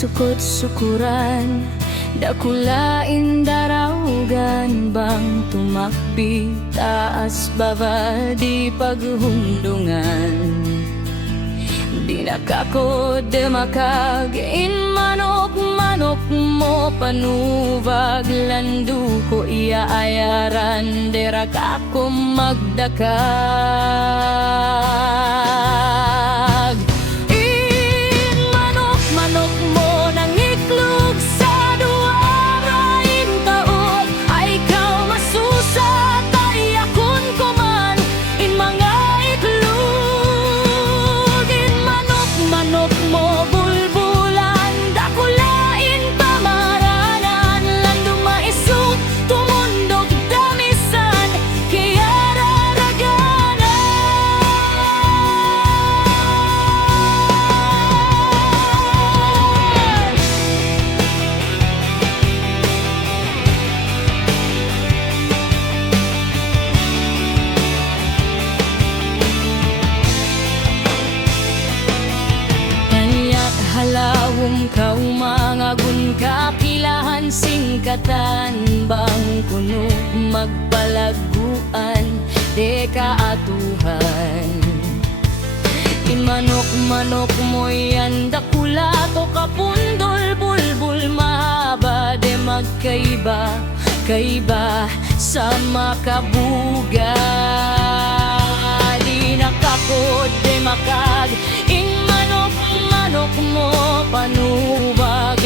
sukot-sukuran, dakulain darawgan, bang tumakbi taas baba di paghundungan. Di nakako demakag in manok mo panubag, landu ko iaayaran dera kako magdakag. In manok mo nangiklog sa duwaraing taon, ay ikaw masusat ay akon kuman in mga iklog. In manok mo bulbulan, dakulain pamaranan, landu maisog tumundog damisan kaya raraganan. Kanya't halawong kaumangagun kapilahan singkatan, bang kuno magpalaguan deka atuhan. In manok mo yan dakula to kapundol bulbul mahaba, de magkaiba sa makabuga. Di nakako de makag in manok mo panubag,